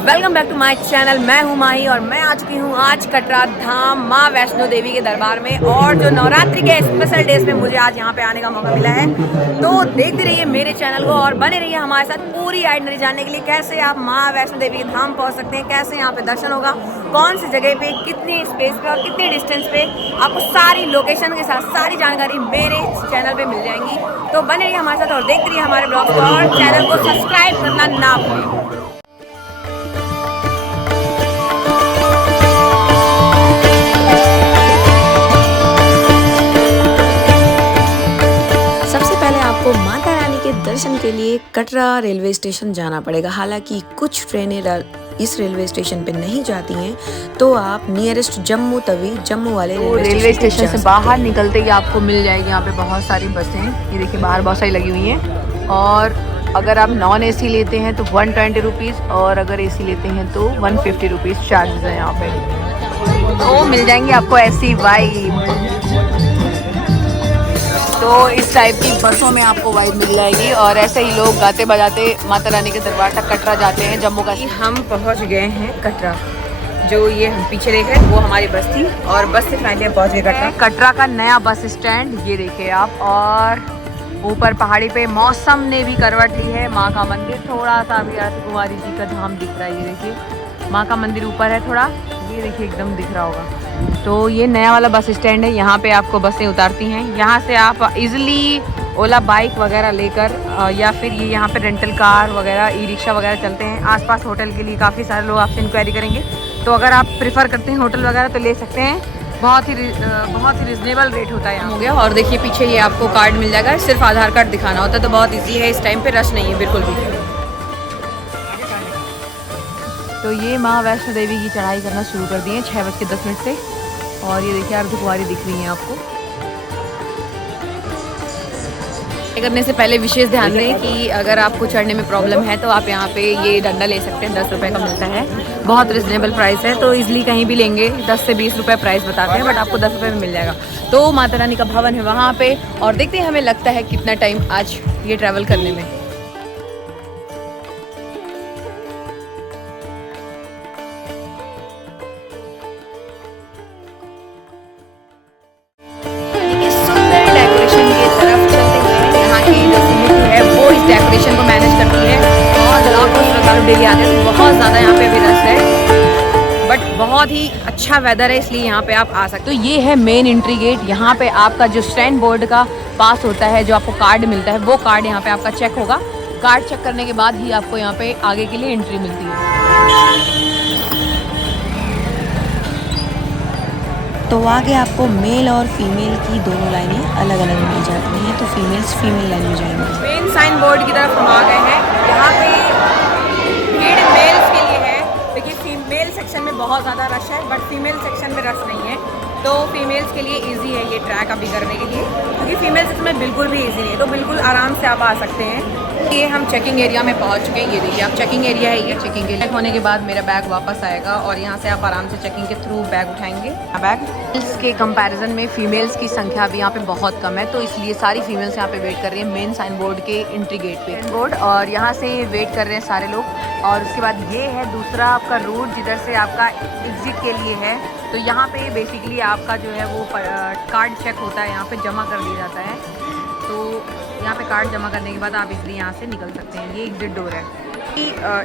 Welcome back to my channel. मैं हूं माही और मैं आ चुकी हूं आज कटरा धाम माँ वैष्णो देवी के दरबार में। और जो नवरात्रि के स्पेशल डेज में मुझे आज यहां पे आने का मौका मिला है, तो देखते रहिए मेरे चैनल को और बने रहिए हमारे साथ पूरी आइटनरी जानने के लिए कैसे आप माँ वैष्णो देवी के धाम पहुंच सकते हैं, कैसे यहाँ पे दर्शन होगा, कौन सी जगह पे, कितनी स्पेस पे और कितनी डिस्टेंस पे। आपको सारी लोकेशन के साथ सारी जानकारी मेरे चैनल पे मिल जाएंगी। तो बने रहिए हमारे साथ और देखते रहिए हमारे ब्लॉग को और चैनल को सब्सक्राइब करना ना भूलें। आपको माता रानी के दर्शन के लिए कटरा रेलवे स्टेशन जाना पड़ेगा। हालांकि कुछ ट्रेनें इस रेलवे स्टेशन पे नहीं जाती हैं, तो आप नियरेस्ट जम्मू तवी जम्मू वाले रेलवे स्टेशन से बाहर निकलते ही आपको मिल जाएगी यहाँ पे बहुत सारी बसें। ये देखिए बाहर बहुत सारी लगी हुई हैं। और अगर आप नॉन एसी लेते हैं तो 120 रुपीज़ और अगर एसी लेते हैं तो 150 रुपीज़ चार्जेस है यहाँ पे। तो मिल जाएंगे आपको ऐसी वाइब। तो इस टाइप की बसों में आपको वाइब मिल जाएगी और ऐसे ही लोग गाते बजाते माता रानी के दरबार तक कटरा जाते हैं जम्मू का। हम पहुंच गए हैं कटरा। जो ये हम पीछे देख रहे हैं वो हमारी बस थी और बस से फाइनली पहुंच गए कटरा। कटरा का नया बस स्टैंड ये देखिए आप। और ऊपर पहाड़ी पे मौसम ने भी करवट ली है। माँ का मंदिर थोड़ा सा अभी कुमारी जी का धाम दिख रहा है। ये देखिए माँ का मंदिर ऊपर है थोड़ा, ये देखिए एकदम दिख रहा होगा। तो ये नया वाला बस स्टैंड है। यहाँ पे आपको बसें उतारती हैं। यहाँ से आप इजीली ओला बाइक वगैरह लेकर या फिर ये यहाँ पे रेंटल कार वगैरह ई रिक्शा वगैरह चलते हैं। आसपास होटल के लिए काफ़ी सारे लोग आपसे इंक्वायरी करेंगे, तो अगर आप प्रेफर करते हैं होटल वगैरह तो ले सकते हैं। बहुत ही रिजनेबल रेट होता है यहाँ हो गया। और देखिए पीछे ये आपको कार्ड मिल जाएगा, सिर्फ आधार कार्ड दिखाना होता है। तो बहुत ईजी है, इस टाइम पर रश नहीं है बिल्कुल भी। तो ये माँ वैष्णो देवी की चढ़ाई करना शुरू कर दी है 6:10 से। और ये देखिए अर्धकुंवारी दिख रही है आपको। करने से पहले विशेष ध्यान दें कि अगर आपको चढ़ने में प्रॉब्लम है तो आप यहाँ पे ये डंडा ले सकते हैं। 10 रुपये का मिलता है, बहुत रिजनेबल प्राइस है। तो इजीली कहीं भी लेंगे 10 से 20 रुपये प्राइस बताते हैं, बट आपको 10 रुपये में मिल जाएगा। तो माता रानी का भवन है वहाँ पे। और देखते हैं हमें लगता है कितना टाइम आज ये ट्रैवल करने में। डेकोरेशन को मैनेज करती है और लाखों श्रद्धालु डेली आते हैं। तो बहुत ज़्यादा यहाँ पे भी रश है, बट बहुत ही अच्छा वेदर है, इसलिए यहाँ पे आप आ सकते। तो ये है मेन एंट्री गेट। यहाँ पे आपका जो स्टैंड बोर्ड का पास होता है, जो आपको कार्ड मिलता है, वो कार्ड यहाँ पे आपका चेक होगा। कार्ड चेक करने के बाद ही आपको यहाँ पे आगे के लिए एंट्री मिलती है। तो आगे आपको मेल और फीमेल की दोनों लाइनें अलग अलग मिल जाती हैं। तो फीमेल लाइन में जाएंगे। मेन साइन बोर्ड की तरफ हम आ गए हैं। यहाँ पे भीड़ मेल्स के लिए है। देखिए फीमेल सेक्शन में बहुत ज़्यादा रश है, बट फीमेल सेक्शन में रश नहीं है। तो फीमेल्स के लिए इजी है ये ट्रैक अभी करने के लिए, क्योंकि फीमेल सेक्शन में बिल्कुल भी इजी नहीं है। तो बिल्कुल आराम से आप आ सकते हैं। ये हम चेकिंग एरिया में पहुंच चुके हैं। ये देखिए आप चेकिंग एरिया है। ये चेकिंग एरिया होने के बाद मेरा बैग वापस आएगा और यहाँ से आप आराम से चेकिंग के थ्रू बैग उठाएंगे। बैग के कंपैरिजन में फीमेल्स की संख्या भी यहाँ पे बहुत कम है, तो इसलिए सारी फीमेल्स यहाँ पे वेट कर रही हैं मेन साइन बोर्ड के एंट्री गेट पे बोर्ड। और यहाँ से वेट कर रहे हैं सारे लोग। और उसके बाद ये है दूसरा आपका रूट जिधर से आपका एग्जिट के लिए है। तो यहाँ पे बेसिकली आपका जो है वो कार्ड चेक होता है, यहाँ पे जमा कर दिया जाता है। तो यहाँ पे कार्ड जमा करने के बाद आप इसलिए यहाँ से निकल सकते हैं। ये एग्जिट डोर है।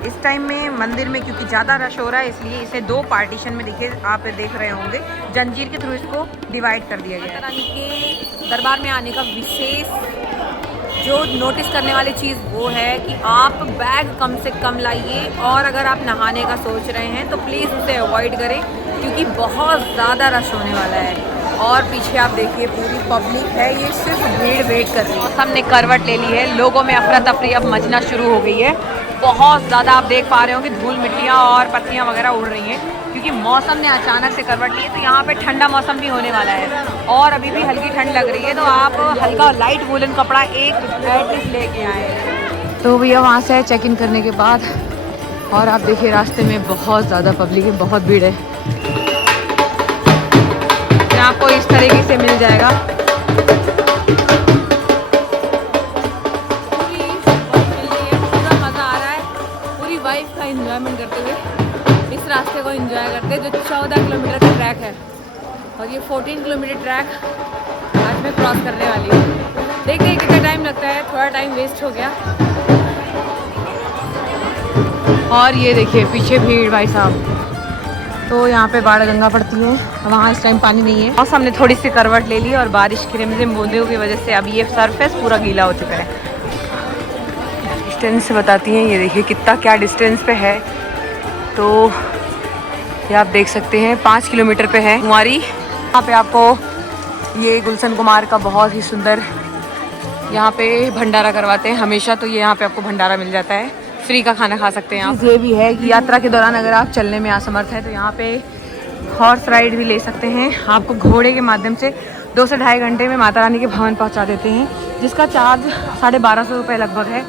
इस टाइम में मंदिर में क्योंकि ज़्यादा रश हो रहा है, इसलिए इसे 2 पार्टीशन में देखिए आप देख रहे होंगे, जंजीर के थ्रू इसको डिवाइड कर दिया गया है। रानी के दरबार में आने का विशेष जो नोटिस करने वाली चीज़ वो है कि आप बैग कम से कम लाइए। और अगर आप नहाने का सोच रहे हैं तो प्लीज़ उसे अवॉइड करें, क्योंकि बहुत ज़्यादा रश होने वाला है। और पीछे आप देखिए पूरी पब्लिक है, ये सिर्फ भीड़ वेट कर रही है। मौसम ने करवट ले ली है, लोगों में अफरा तफरी अब मचना शुरू हो गई है। बहुत ज़्यादा आप देख पा रहे हो कि धूल मिट्टियाँ और पत्तियाँ वगैरह उड़ रही हैं, क्योंकि मौसम ने अचानक से करवट ली है। तो यहाँ पे ठंडा मौसम भी होने वाला है और अभी भी हल्की ठंड लग रही है। तो आप हल्का लाइट वूलन कपड़ा एक एटलीस्ट लेके आए। तो भैया वहाँ से चेक इन करने के बाद और आप देखिए रास्ते में बहुत ज़्यादा पब्लिक है, बहुत भीड़ है। आपको इस तरीके से मिल जाएगा। पूरा मज़ा आ रहा है, पूरी वाइफ का एंजॉयमेंट दर्शन करते हुए इस रास्ते को एंजॉय करते जो 14 किलोमीटर का ट्रैक है। और ये 14 किलोमीटर ट्रैक आज मैं क्रॉस करने वाली हूँ। देखते हैं कितना टाइम लगता है, थोड़ा टाइम वेस्ट हो गया। और ये देखिए पीछे भीड़ भाई साहब। तो यहाँ पे बाढ़ गंगा पड़ती है, वहाँ इस टाइम पानी नहीं है। मौसम ने थोड़ी सी करवट ले ली और बारिश की रिमझिम बूंदों की वजह से अब ये सरफेस पूरा गीला हो चुका है। डिस्टेंस बताती हैं, ये देखिए कितना क्या डिस्टेंस पे है। तो ये आप देख सकते हैं 5 किलोमीटर पे है कुंवारी। यहाँ पे आपको ये गुलशन कुमार का बहुत ही सुंदर यहाँ पे भंडारा करवाते हैं हमेशा। तो ये यहाँ पे आपको भंडारा मिल जाता है, फ्री का खाना खा सकते हैं आप। ये भी है कि यात्रा के दौरान अगर आप चलने में असमर्थ हैं तो यहाँ पे हॉर्स राइड भी ले सकते हैं। आपको घोड़े के माध्यम से 2 से ढाई घंटे में माता रानी के भवन पहुँचा देते हैं, जिसका चार्ज 1250 रुपये लगभग है।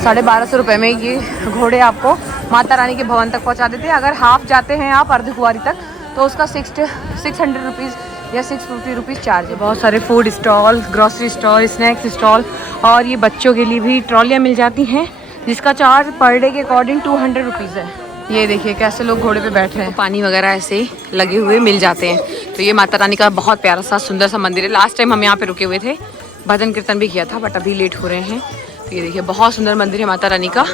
1250 रुपये में ये घोड़े आपको माता रानी के भवन तक पहुँचा देते हैं। अगर हाफ जाते हैं आप अर्धकुंवारी तक तो उसका 600 रुपीज़ या 650 रुपीज़ चार्ज है। बहुत सारे food stall, grocery stall, snacks stall और ये बच्चों के लिए भी ट्रॉलियाँ मिल जाती हैं, जिसका चार्ज पर डे के अकॉर्डिंग 200 रुपीज़ है। ये देखिए कैसे लोग घोड़े पे बैठ रहे हैं। पानी वगैरह ऐसे लगे हुए मिल जाते हैं। तो ये माता रानी का बहुत प्यारा सा सुंदर सा मंदिर है। लास्ट टाइम हम यहाँ पे रुके हुए थे, भजन कीर्तन भी किया था, बट अभी लेट हो रहे हैं। तो ये देखिए बहुत सुंदर मंदिर है माता रानी का।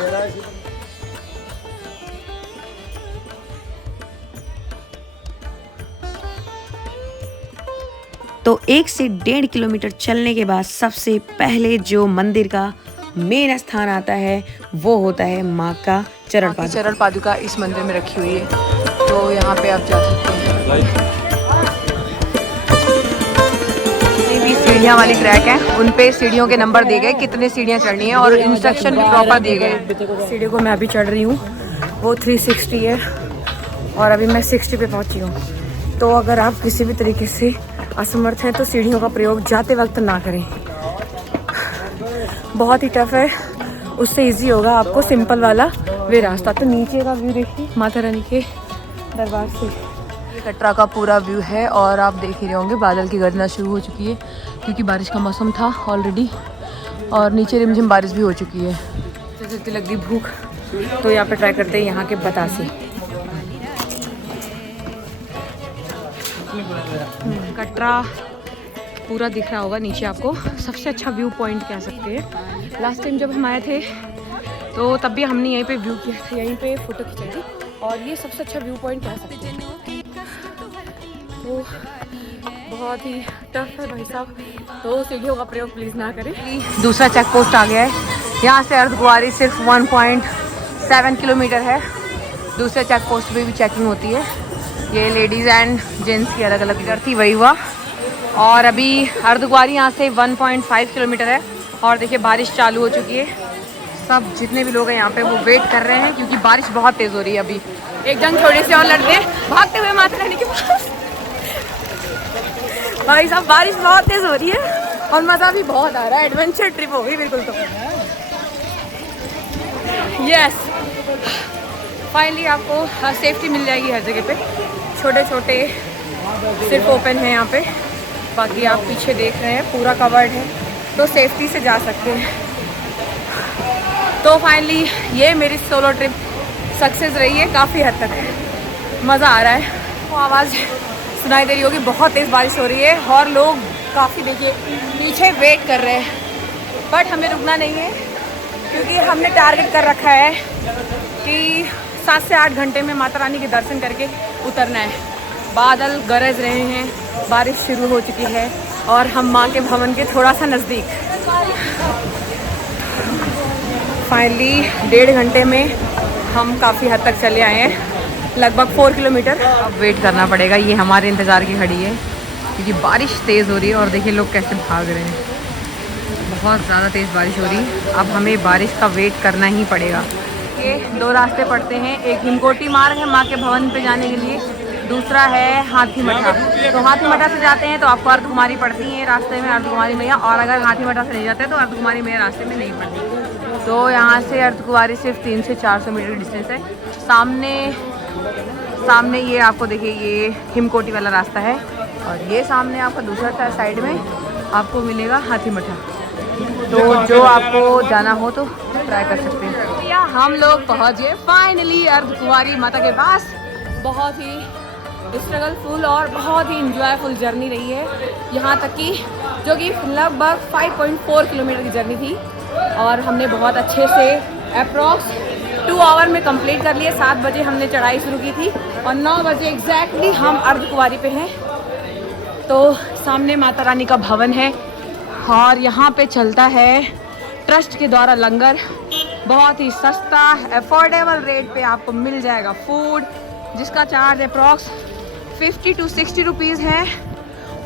तो 1 से 1.5 किलोमीटर चलने के बाद सबसे पहले जो मंदिर का मेन स्थान आता है वो होता है माँ का चरण पादुका। चरण पादुका इस मंदिर में रखी हुई है, तो यहाँ पे आप जा सकते हैं। ये भी सीढ़ियाँ वाली ट्रैक है, उन पे सीढ़ियों के नंबर दिए गए, कितने सीढ़ियाँ चढ़नी है और इंस्ट्रक्शन भी प्रॉपर दिए गए। सीढ़ी को मैं अभी चढ़ रही हूँ, वो 360 है और अभी मैं 60 पे पहुँची हूँ। तो अगर आप किसी भी तरीके से असमर्थ हैं तो सीढ़ियों का प्रयोग जाते वक्त ना करें, बहुत ही टफ है। उससे इजी होगा आपको सिंपल वाला वे रास्ता। तो नीचे का व्यू देखिए माता रानी के दरबार से, कटरा का पूरा व्यू है। और आप देख ही रहे होंगे बादल की गर्जना शुरू हो चुकी है, क्योंकि बारिश का मौसम था ऑलरेडी और नीचे रिमझिम बारिश भी हो चुकी है। जैसे लग गई भूख, तो यहाँ पे ट्राई करते हैं यहाँ के बतासे। कटरा पूरा दिख रहा होगा नीचे आपको। सबसे अच्छा व्यू पॉइंट कह सकते हैं। लास्ट टाइम जब हम आए थे तो तब भी हमने यहीं पे व्यू किया था, यहीं पे फ़ोटो खिंचाई थी और ये सबसे अच्छा व्यू पॉइंट कह सकते हैं। तो बहुत ही टफ है भाई साहब, तो सीढ़ियों का प्रयोग प्लीज़ ना करें। दूसरा चेक पोस्ट आ गया है, यहाँ से अर्धकुंवारी सिर्फ 1.7 किलोमीटर है। दूसरे चेक पोस्ट पे भी चेकिंग होती है। ये लेडीज़ एंड जेंट्स की अलग अलग इधर थी, वही हुआ। और अभी अर्धकुंवारी यहाँ से 1.5 किलोमीटर है और देखिए बारिश चालू हो चुकी है। सब जितने भी लोग हैं यहाँ पे वो वेट कर रहे हैं, क्योंकि बारिश बहुत तेज़ हो रही है। अभी एक जंग थोड़ी सी और लड़ते हैं भागते हुए माता रानी के पास। भाई साहब बारिश बहुत तेज़ हो रही है और मज़ा भी बहुत आ रहा है। एडवेंचर ट्रिप हो गई बिल्कुल। तो यस, फाइनली आपको सेफ्टी मिल जाएगी हर जगह पे। छोटे छोटे सिर्फ ओपन है यहाँ पे, बाकी आप पीछे देख रहे हैं पूरा कवर्ड है, तो सेफ्टी से जा सकते हैं। तो फाइनली ये मेरी सोलो ट्रिप सक्सेस रही है, काफ़ी हद तक मज़ा आ रहा है। वो आवाज़ सुनाई दे रही होगी, बहुत तेज़ बारिश हो रही है और लोग काफ़ी देखिए पीछे वेट कर रहे हैं, बट हमें रुकना नहीं है, क्योंकि हमने टारगेट कर रखा है कि 7 से 8 घंटे में माता रानी के दर्शन करके उतरना है। बादल गरज रहे हैं, बारिश शुरू हो चुकी है और हम माँ के भवन के थोड़ा सा नज़दीक। फाइनली 1.5 घंटे में हम काफ़ी हद तक चले आए हैं, लगभग 4 किलोमीटर। अब वेट करना पड़ेगा, ये हमारे इंतज़ार की खड़ी है, क्योंकि बारिश तेज़ हो रही है और देखिए लोग कैसे भाग रहे हैं। बहुत ज़्यादा तेज़ बारिश हो रही है, अब हमें बारिश का वेट करना ही पड़ेगा। ये 2 रास्ते पड़ते हैं, एक हिमकोटी मार्ग है माँ के भवन पे जाने के लिए, दूसरा है हाथीमठा। तो हाथीमठा से जाते हैं तो आपको अर्धकुंवारी पड़ती है रास्ते में, अर्धकुंवारी मैया। और अगर हाथीमठा से नहीं जाते हैं तो अर्धकुंवारी मैया रास्ते में नहीं पड़ती। तो यहाँ से अर्धकुंवारी सिर्फ 300 से 400 मीटर की डिस्टेंस है। सामने ये आपको देखिए ये हिमकोटी वाला रास्ता है और ये सामने आपका दूसरा साइड में आपको मिलेगा हाथीमठा। तो जो आपको जाना हो तो ट्राई कर सकते हैं। या हम लोग पहुंच गए फाइनली अर्धकुंवारी माता के पास। बहुत ही स्ट्रगलफुल और बहुत ही इंजॉयफुल जर्नी रही है यहाँ तक की, जो कि लगभग 5.4 किलोमीटर की जर्नी थी और हमने बहुत अच्छे से अप्रॉक्स 2 आवर में कंप्लीट कर लिए। 7 बजे हमने चढ़ाई शुरू की थी और 9 बजे एग्जैक्टली हम अर्धकुंवारी पे हैं। तो सामने माता रानी का भवन है और यहाँ पे चलता है ट्रस्ट के द्वारा लंगर। बहुत ही सस्ता अफोर्डेबल रेट पे आपको मिल जाएगा फूड, जिसका चार्ज अप्रॉक्स 50 to 60 रुपीज़ है।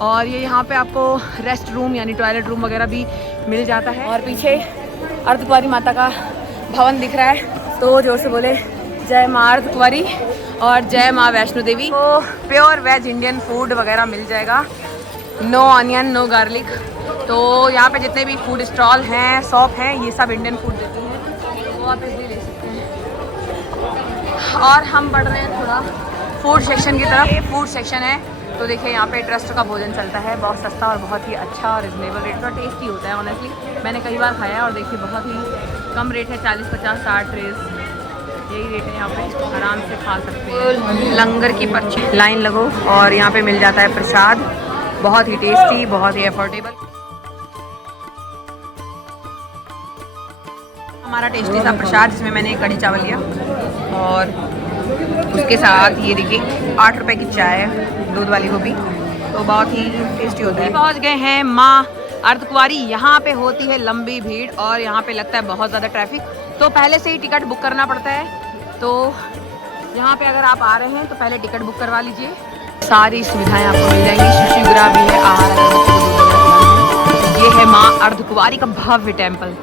और ये यहाँ पे आपको रेस्ट रूम यानी टॉयलेट रूम वगैरह भी मिल जाता है। और पीछे अर्धकुंवारी माता का भवन दिख रहा है, तो जोर से बोले जय माँ अर्धकुंवारी और जय माँ वैष्णो देवी। तो प्योर वेज इंडियन फूड वगैरह मिल जाएगा, नो ऑनियन नो गार्लिक। तो यहाँ पे जितने भी फूड स्टॉल हैं, शॉप हैं, ये सब इंडियन फूड देते हैं, वो आप इसलिए ले सकते हैं। और हम बढ़ रहे हैं थोड़ा फूड सेक्शन की तरफ। ये फूड सेक्शन है, तो देखिए यहाँ पे ट्रस्ट का भोजन चलता है, बहुत सस्ता और बहुत ही अच्छा और रिजनेबल रेट का, टेस्टी होता है ऑनेस्टली। मैंने कई बार खाया है और देखिए बहुत ही कम रेट है, 40, 50, 60 रेस, यही रेट है यहाँ पे, आराम से खा सकते हैं। लंगर की पर्ची लाइन लगो और यहाँ पे मिल जाता है प्रसाद, बहुत ही टेस्टी, बहुत ही अफोर्डेबल। हमारा टेस्टी सा प्रसाद, जिसमें मैंने कढ़ी चावल लिया और उसके साथ ये देखिए 8 रुपए की चाय, दूध वाली वो भी, तो बहुत ही टेस्टी होता है। पहुँच गए हैं माँ अर्धकुंवारी। यहाँ पे होती है लंबी भीड़ और यहाँ पे लगता है बहुत ज़्यादा ट्रैफिक, तो पहले से ही टिकट बुक करना पड़ता है। तो यहाँ पे अगर आप आ रहे हैं तो पहले टिकट बुक करवा लीजिए। सारी सुविधाएं आपको मिल जाएंगी, शिशिगृह भी है, आहार अगर बच्चों को दूध वगैरह। ये है माँ अर्धकुंवारी का भव्य टेम्पल।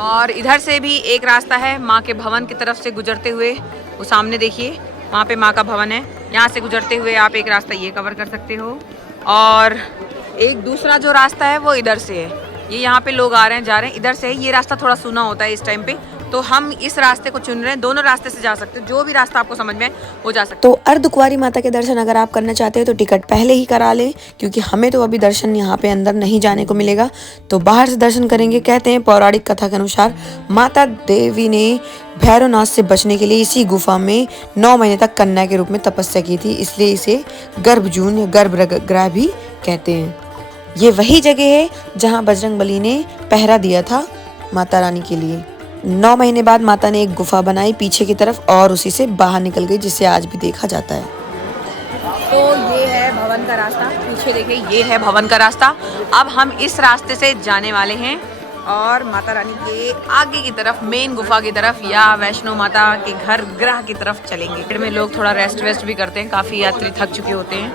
और इधर से भी एक रास्ता है माँ के भवन की तरफ से गुजरते हुए, वो सामने देखिए वहाँ पे माँ का भवन है, यहाँ से गुजरते हुए आप एक रास्ता ये कवर कर सकते हो। और एक दूसरा जो रास्ता है वो इधर से है, ये यहाँ पे लोग आ रहे हैं जा रहे हैं, इधर से है। ये रास्ता थोड़ा सूना होता है इस टाइम पे, तो हम इस रास्ते को चुन रहे हैं। दोनों रास्ते से जा सकते हैं, जो भी रास्ता आपको समझ में वो जा सकते तो अर्धकुंवारी माता के दर्शन अगर आप करना चाहते हैं तो टिकट पहले ही करा लें, क्योंकि हमें तो अभी दर्शन यहाँ पे अंदर नहीं जाने को मिलेगा, तो बाहर से दर्शन करेंगे। कहते हैं पौराणिक कथा के अनुसार माता देवी ने भैरवनाथ से बचने के लिए इसी गुफा में 9 महीने तक कन्या के रूप में तपस्या की थी, इसलिए इसे गर्भजून या गर्भगृह भी कहते हैं। ये वही जगह है जहाँ बजरंगबली ने पहरा दिया था माता रानी के लिए। 9 महीने बाद माता ने एक गुफा बनाई पीछे की तरफ और उसी से बाहर निकल गई, जिसे आज भी देखा जाता है। तो ये है भवन का रास्ता, पीछे देखिए ये है भवन का रास्ता। अब हम इस रास्ते से जाने वाले हैं और माता रानी के आगे की तरफ, मेन गुफा की तरफ या वैष्णो माता के घर गृह की तरफ चलेंगे। फिर में लोग थोड़ा रेस्ट वेस्ट भी करते हैं, काफ़ी यात्री थक चुके होते हैं,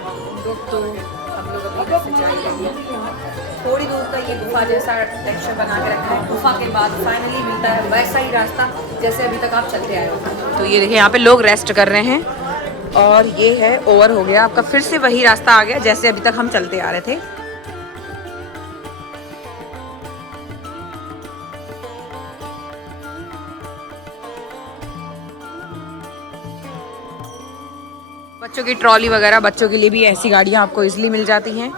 तो हम लोग अभी इधर से जाएंगे। थोड़ी दूर का ये गुफा जैसा टेक्सचर बना के रखा है, गुफा के बाद फाइनली मिलता है वैसा ही रास्ता जैसे अभी तक आप चलते आए हो। तो ये देखिए यहाँ पे लोग रेस्ट कर रहे हैं और ये है ओवर हो गया आपका, फिर से वही रास्ता आ गया जैसे अभी तक हम चलते आ रहे थे। बच्चों की ट्रॉली वगैरह, बच्चों के लिए भी ऐसी गाड़ियाँ आपको इजीली मिल जाती हैं।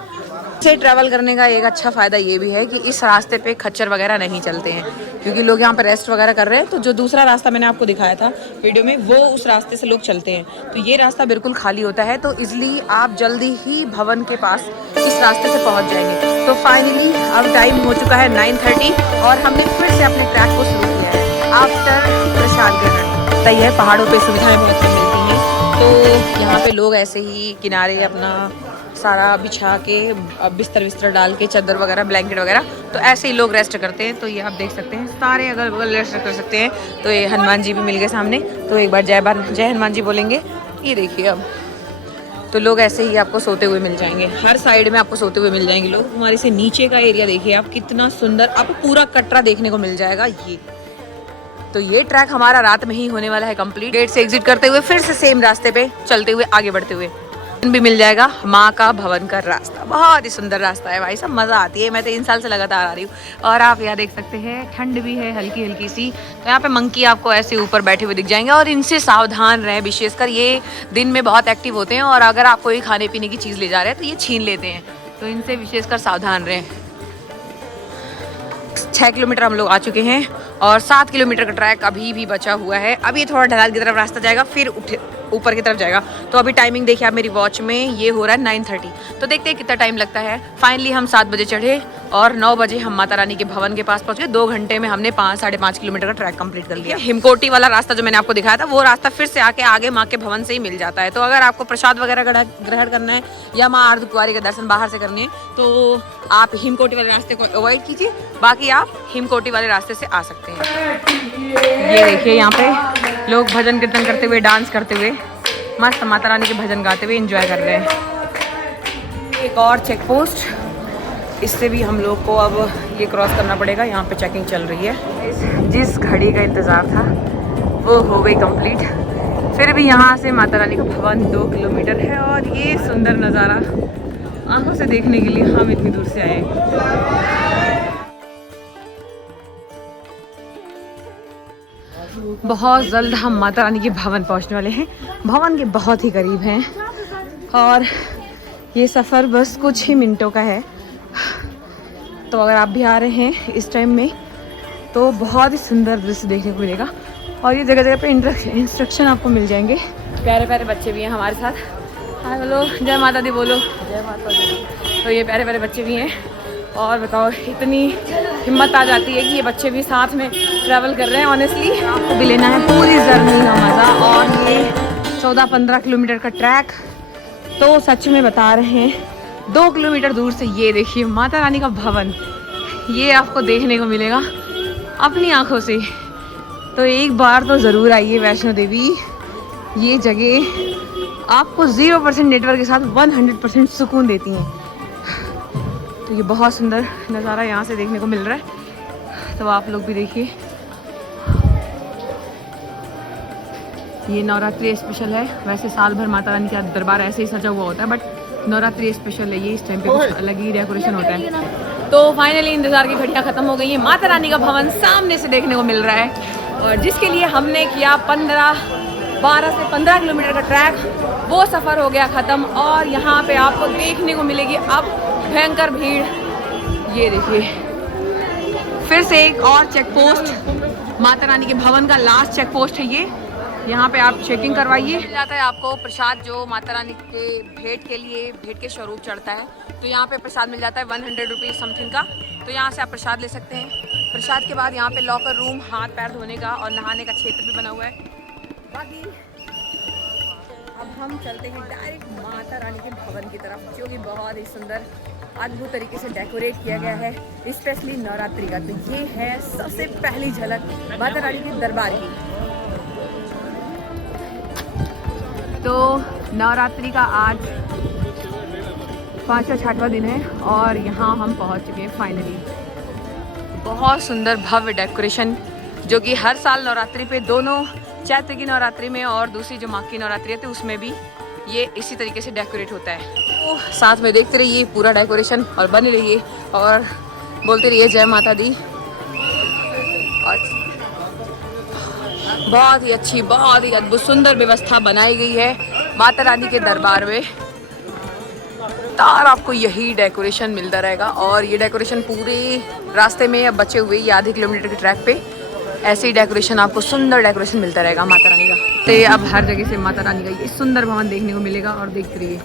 से ट्रैवल करने का एक अच्छा फ़ायदा ये भी है कि इस रास्ते पे खच्चर वगैरह नहीं चलते हैं, क्योंकि लोग यहाँ पर रेस्ट वगैरह कर रहे हैं। तो जो दूसरा रास्ता मैंने आपको दिखाया था वीडियो में, वो उस रास्ते से लोग चलते हैं, तो ये रास्ता बिल्कुल खाली होता है, तो इसलिए आप जल्दी ही भवन के पास इस रास्ते से पहुँच जाएंगे। तो फाइनली अब टाइम हो चुका है 9:30 और हमने फिर से अपने ट्रैक को शुरू किया है आफ्टर प्रसाद ग्रहण। तय है, पहाड़ों पर सुविधाएँ बहुत मिलती हैं, तो यहाँ पे लोग ऐसे ही किनारे अपना सारा बिछा के, बिस्तर विस्तर डाल के, चादर वगैरह, ब्लैंकेट वगैरह, तो ऐसे ही लोग रेस्ट करते हैं। तो ये आप देख सकते हैं, सारे अगल बगल रेस्ट कर सकते हैं। तो ये हनुमान जी भी मिल गए सामने, तो एक बार जय हनुमान जी बोलेंगे। ये देखिए अब तो लोग ऐसे ही आपको सोते हुए मिल जाएंगे, हर साइड में आपको सोते हुए मिल जाएंगे लोग। हमारे से नीचे का एरिया देखिए आप, कितना सुंदर, आपको पूरा कटरा देखने को मिल जाएगा। ये तो ये ट्रैक हमारा रात में ही होने वाला है कंप्लीट। गेट से एग्जिट करते हुए फिर से सेम रास्ते पे चलते हुए आगे बढ़ते हुए भी मिल जाएगा माँ का भवन का रास्ता। बहुत ही सुंदर रास्ता है भाई, सब मज़ा आती है। मैं 3 साल से लगातार आ रही हूँ। और आप यहाँ देख सकते हैं ठंड भी है हल्की हल्की सी, तो यहाँ पे मंकी आपको ऐसे ऊपर बैठे हुए दिख जाएंगे। और इनसे सावधान रहें, विशेषकर ये दिन में बहुत एक्टिव होते हैं और अगर आप कोई खाने पीने की चीज़ ले जा रहे हैं तो ये छीन लेते हैं, तो इनसे विशेषकर सावधान रहें। 6 किलोमीटर हम लोग आ चुके हैं और 7 किलोमीटर का ट्रैक अभी भी बचा हुआ है। अब ये थोड़ा ढलान की तरफ रास्ता जाएगा, फिर ऊपर की तरफ जाएगा। तो अभी टाइमिंग देखिए आप मेरी वॉच में, ये हो रहा है 9:30। तो देखते हैं कितना टाइम लगता है। फाइनली हम 7 बजे चढ़े और 9 बजे हम माता रानी के भवन के पास पहुंच गए। 2 घंटे में हमने 5-5.5 किलोमीटर का ट्रैक कंप्लीट कर लिया। हिमकोटी वाला रास्ता जो मैंने आपको दिखाया था, वो रास्ता फिर से आगे माँ के भवन से ही मिल जाता है। तो अगर आपको प्रसाद वगैरह ग्रहण करना है या माँ अर्धकुंवारी के दर्शन बाहर से करने हैं, तो आप हिमकोटी वाले रास्ते को अवॉइड कीजिए, बाकी आप हिमकोटी वाले रास्ते से आ सकते हैं। ये देखिए यहाँ पे लोग भजन कीर्तन करते हुए, डांस करते हुए, मस्त माता रानी के भजन गाते हुए एंजॉय कर रहे हैं। एक और चेक पोस्ट, इससे भी हम लोग को अब ये क्रॉस करना पड़ेगा। यहाँ पे चेकिंग चल रही है। जिस घड़ी का इंतज़ार था वो हो गई कंप्लीट। फिर भी यहाँ से माता रानी का भवन 2 किलोमीटर है और ये सुंदर नज़ारा आंखों से देखने के लिए हम इतनी दूर से आए। बहुत जल्द हम माता रानी के भवन पहुंचने वाले हैं। भवन के बहुत ही करीब हैं और ये सफ़र बस कुछ ही मिनटों का है। तो अगर आप भी आ रहे हैं इस टाइम में तो बहुत ही सुंदर दृश्य देखने को मिलेगा और ये जगह जगह पे इंस्ट्रक्शन आपको मिल जाएंगे। प्यारे प्यारे बच्चे भी हैं हमारे साथ। हाँ बोलो, जय माता दी बोलो। जय माता दी। तो ये प्यारे प्यारे बच्चे भी हैं और बताओ, इतनी हिम्मत आ जाती है कि ये बच्चे भी साथ में ट्रैवल कर रहे हैं। ऑनेस्टली आपको भी लेना है पूरी जर्नी का मज़ा। और ये 14-15 किलोमीटर का ट्रैक तो सच में बता रहे हैं। 2 किलोमीटर दूर से ये देखिए माता रानी का भवन, ये आपको देखने को मिलेगा अपनी आँखों से। तो एक बार तो ज़रूर आइए वैष्णो देवी। ये जगह आपको 0% नेटवर्क के साथ 100% सुकून देती हैं। तो ये बहुत सुंदर नज़ारा यहाँ से देखने को मिल रहा है। तो आप लोग भी देखिए। ये नवरात्रि स्पेशल है। वैसे साल भर माता रानी का दरबार ऐसे ही सजा हुआ होता है, बट नवरात्रि स्पेशल है ये। इस टाइम पे कुछ अलग ही डेकोरेशन होता है। तो फाइनली इंतज़ार की घड़ियाँ ख़त्म हो गई हैं। माता रानी का भवन सामने से देखने को मिल रहा है और जिसके लिए हमने किया 12 से 15 किलोमीटर का ट्रैक, वो सफ़र हो गया ख़त्म। और यहाँ पे आपको देखने को मिलेगी अब भयंकर भीड़। ये देखिए फिर से एक और चेक पोस्ट, माता रानी के भवन का लास्ट चेक पोस्ट है ये। यहाँ पे आप चेकिंग करवाइए। मिल जाता है आपको प्रसाद जो माता रानी के भेंट के लिए भेंट के स्वरूप चढ़ता है। तो यहाँ पे प्रसाद मिल जाता है 100 रुपीज़ समथिंग का। तो यहाँ से आप प्रसाद ले सकते हैं। प्रसाद के बाद यहाँ पे लॉकर रूम, हाथ पैर धोने का और नहाने का क्षेत्र भी बना हुआ है। बाकी अब हम चलते हैं डायरेक्ट माता रानी के भवन की तरफ, जो कि बहुत ही सुंदर अद्भुत तरीके से डेकोरेट किया गया है, स्पेशली नवरात्रि का। तो ये है सबसे पहली झलक माता रानी के दरबार की। तो नवरात्रि का आज 5वां-6वां दिन है और यहाँ हम पहुँच चुके हैं फाइनली। बहुत सुंदर भव्य डेकोरेशन, जो कि हर साल नवरात्रि पे, दोनों चैत्र की नवरात्रि में और दूसरी जो माँ की नवरात्रि है उसमें भी ये इसी तरीके से डेकोरेट होता है। तो साथ में देखते रहिए पूरा डेकोरेशन और बने रहिए और बोलते रहिए जय माता दी। और बहुत ही अच्छी, बहुत ही अद्भुत सुंदर व्यवस्था बनाई गई है माता रानी के दरबार में। तार आपको यही डेकोरेशन मिलता रहेगा और ये डेकोरेशन पूरे रास्ते में अब बचे हुए ये आधे किलोमीटर के ट्रैक पे ऐसे ही डेकोरेशन, आपको सुंदर डेकोरेशन मिलता रहेगा माता रानी का। तो अब हर जगह से माता रानी का ये सुंदर भवन देखने को मिलेगा और देखते रहिए।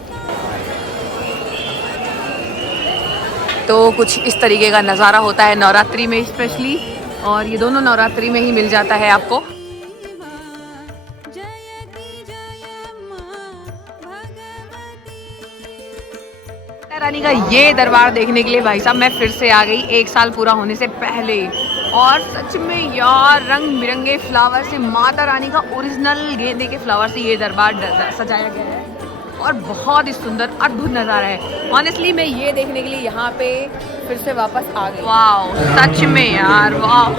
तो कुछ इस तरीके का नज़ारा होता है नवरात्रि में स्पेशली, और ये दोनों नवरात्रि में ही मिल जाता है आपको। रानी का ये दरबार देखने के लिए भाई साहब मैं फिर से आ गई 1 साल पूरा होने से पहले। और सच में यार रंग बिरंगे फ्लावर से, माता रानी का ओरिजिनल गेंदे के फ्लावर से ये दरबार सजाया गया है और बहुत ही सुंदर अद्भुत नज़ारा है। ऑनेस्टली मैं ये देखने के लिए यहाँ पे फिर से वापस आ गई। वाह सच में यार, वाह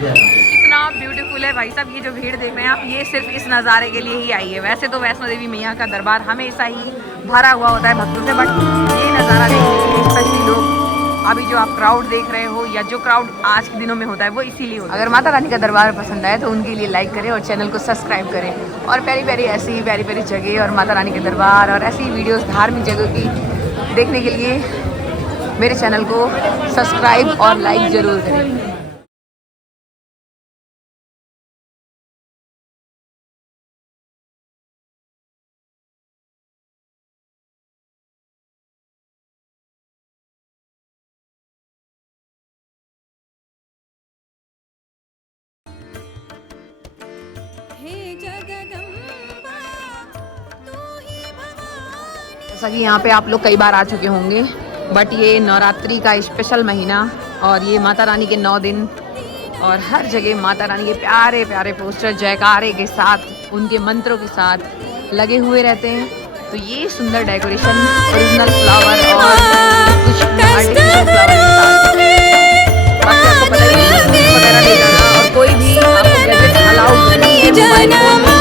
कितना ब्यूटीफुल है भाई साहब। ये जो भीड़ देख रहे हैं आप, ये सिर्फ इस नज़ारे के लिए ही आई है। वैसे तो वैष्णो देवी मैया का दरबार हमेशा ही भरा हुआ होता है भक्तों से, बट ये नज़ारा देखने के लिए स्पेशली लोग, अभी जो आप क्राउड देख रहे हो या जो क्राउड आज के दिनों में होता है वो इसीलिए होता है। अगर माता रानी का दरबार पसंद आए तो उनके लिए लाइक करें और चैनल को सब्सक्राइब करें। और प्यारी प्यारी ऐसी प्यारी प्यारी जगह और माता रानी के दरबार और ऐसी वीडियोस धार्मिक जगह की देखने के लिए मेरे चैनल को सब्सक्राइब और लाइक ज़रूर करें। जैसा कि यहाँ पे आप लोग कई बार आ चुके होंगे, बट ये नवरात्रि का स्पेशल महीना और ये माता रानी के 9 दिन और हर जगह माता रानी के प्यारे प्यारे पोस्टर जयकारे के साथ उनके मंत्रों के साथ लगे हुए रहते हैं। तो ये सुंदर डेकोरेशन ओरिजिनल फ्लावर और कुछ आर्टिफिशियल फ्लावर के साथ, बाकी आपको पता ही है सूट वगैरह ले जाना और कोई भी आपको गैजेट अलाउड नहीं है, मोबाइल फोन भी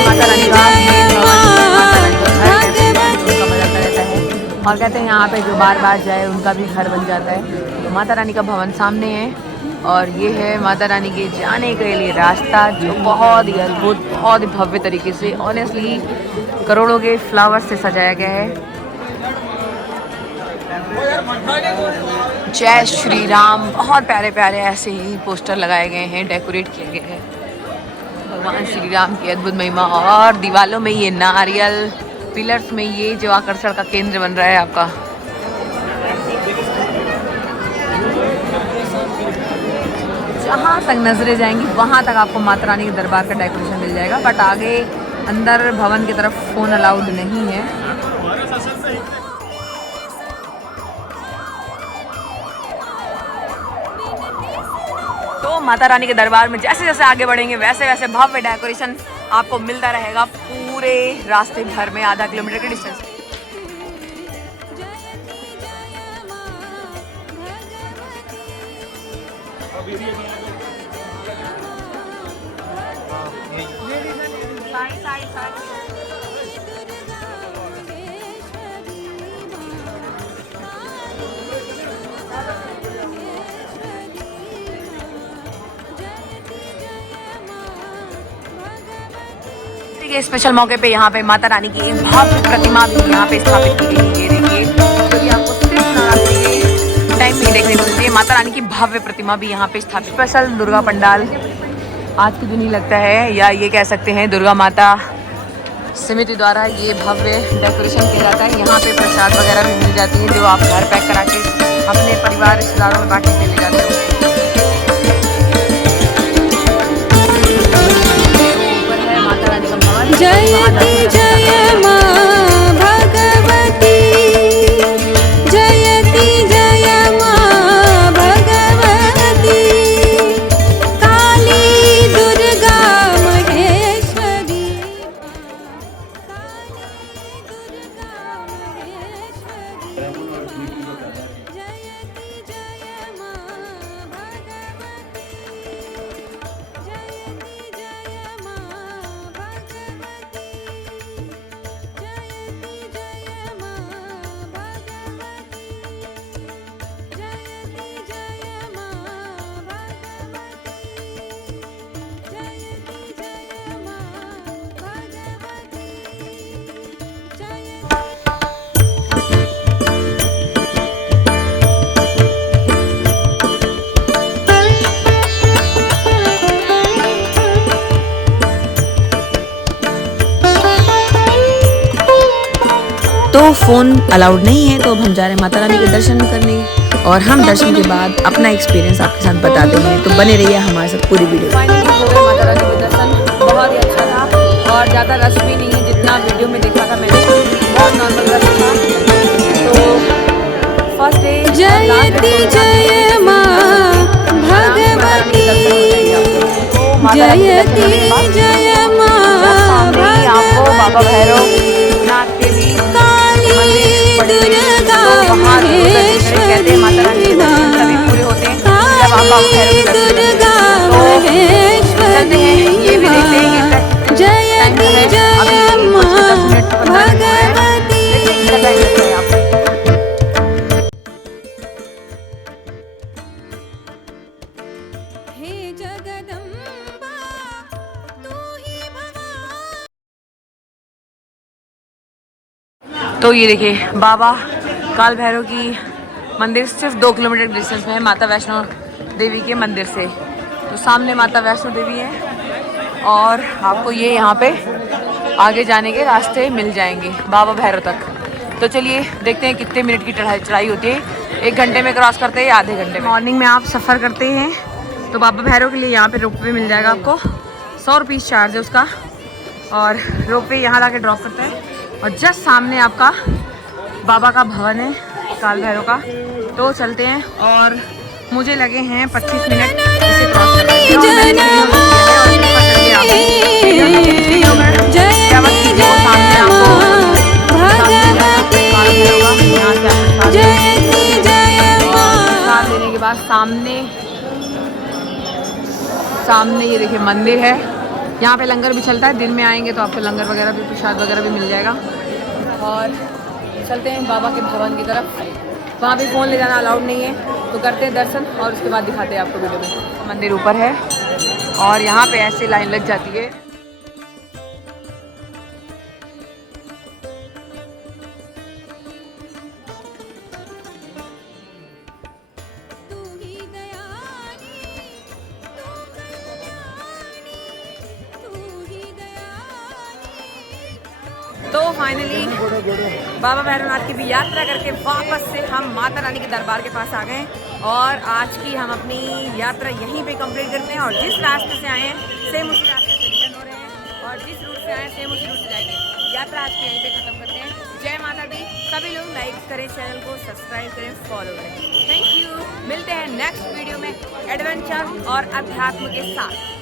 माता रानी के भवन में अलाउड नहीं है। और कहते हैं यहाँ पे जो बार बार जाए उनका भी घर बन जाता है। तो माता रानी का भवन सामने है और ये है माता रानी के जाने के लिए रास्ता, जो बहुत ही अद्भुत, बहुत ही भव्य तरीके से ऑनेस्टली करोड़ों के फ्लावर्स से सजाया गया है। जय श्री राम, बहुत प्यारे प्यारे ऐसे ही पोस्टर लगाए गए हैं, डेकोरेट किए गए हैं भगवान श्री राम की अद्भुत महिमा। और दीवालों में ये नारियल, पिलर्स में ये जो आकर्षण का केंद्र बन रहा है आपका। जहाँ तक नजरें जाएंगी वहाँ तक आपको माता रानी के दरबार का डेकोरेशन मिल जाएगा, बट आगे अंदर भवन की तरफ फोन अलाउड नहीं है। तो माता रानी के दरबार में जैसे जैसे आगे बढ़ेंगे वैसे वैसे भव्य डेकोरेशन आपको मिलता रहेगा पूरे रास्ते भर में, आधा किलोमीटर के डिस्टेंस। के स्पेशल मौके पे यहाँ पे माता रानी की भव्य प्रतिमा भी यहाँ पे स्थापित की गई है। ये देखिए, तो ये आपको सिर्फ नवरात्रि के टाइम में देखने को मिलती है। माता रानी की भव्य प्रतिमा भी यहाँ पे स्थापित, स्पेशल दुर्गा पंडाल आज के दिन ही लगता है, या ये कह सकते हैं दुर्गा माता समिति द्वारा ये भव्य डेकोरेशन किया जाता है। यहाँ पे प्रसाद वगैरह भी मिल जाती है जो आप घर पैक करा के अपने परिवार रिश्तेदारों में बांटने के लिए ले जाते हो। जयति जय मां भगवती, जयति जय मां भगवती, काली दुर्गा महेश्वरी, काली दुर्गा महेश्वरी, जयति जय मां भगवती, जयति जय मां भगवती, तो फ़ोन अलाउड नहीं है, तो अब हम जा रहे हैं माता रानी के दर्शन करने और हम दर्शन के बाद अपना एक्सपीरियंस आपके साथ बताते हैं। तो बने रहिए हमारे साथ पूरी वीडियो। फाइनली हो गए माता रानी के दर्शन, बहुत ही अच्छा था और ज़्यादा रश भी नहीं है जितना वीडियो में देखा था मैंने, बहुत नॉर्मल रश था। तो फर्स्ट डे जयति जय मां भगवती, जयति जय मां भगवती, आपको बाबा भैरव नाथ के भी दुर्गा कहते हैं माता रानी के दर्शन सभी पूरे होते हैं जब आप बाबा भैरव के दर्शन करते हैं। तो चलते हैं, ये भी देखते हैं कि जयति जय मां भगवती। हे जगदम्बा तो ये देखिए बाबा काल भैरव की मंदिर सिर्फ 2 किलोमीटर डिस्टेंस में है माता वैष्णो देवी के मंदिर से। तो सामने माता वैष्णो देवी है और आपको ये यहाँ पे आगे जाने के रास्ते मिल जाएंगे बाबा भैरव तक। तो चलिए देखते हैं कितने मिनट की चढ़ाई होती है। 1 घंटे में क्रॉस करते हैं, आधे घंटे में। मॉर्निंग में आप सफ़र करते हैं तो बाबा भैरव के लिए यहाँ पे रोपवे मिल जाएगा आपको। 100 रुपीज़ चार्ज है उसका और रोपवे यहाँ लाके ड्रॉप करता है। और जस्ट सामने आपका बाबा का भवन है काल भैरव का। तो चलते हैं और मुझे लगे हैं 25 मिनट इसे क्रॉस करने में। और मैंने वीडियो में किया है और ऊपर चढ़ के आपको वीडियो में वीडियो में क्या बात कीजिए वो सामने आपको काल भैरव का यहाँ से आप प्रसाद लेने के बाद सामने ये देखिए मंदिर है। यहाँ पे लंगर भी चलता है, दिन में आएंगे तो आपको लंगर वगैरह भी प्रसाद वगैरह भी मिल जाएगा। और चलते हैं बाबा के भवन की तरफ। वहाँ भी फ़ोन ले जाना अलाउड नहीं है, तो करते हैं दर्शन और उसके बाद दिखाते हैं आपको वीडियो में। मंदिर ऊपर है और यहाँ पे ऐसे लाइन लग जाती है। तो फाइनली बाबा भैरवनाथ की भी यात्रा करके वापस से हम माता रानी के दरबार के पास आ गए और आज की हम अपनी यात्रा यहीं पे कंप्लीट करते हैं। और जिस रास्ते से आए हैं सेम उसी रास्ते से रिटर्न हो रहे हैं और जिस रूट से आए हैं सेम उसी रूट से जाएंगे। यात्रा आज की यहीं पे खत्म करते हैं। जय माता दी। सभी लोग लाइक करें, चैनल को सब्सक्राइब करें, फॉलो करें। Thank you. मिलते हैं नेक्स्ट वीडियो में एडवेंचर और अध्यात्म के साथ।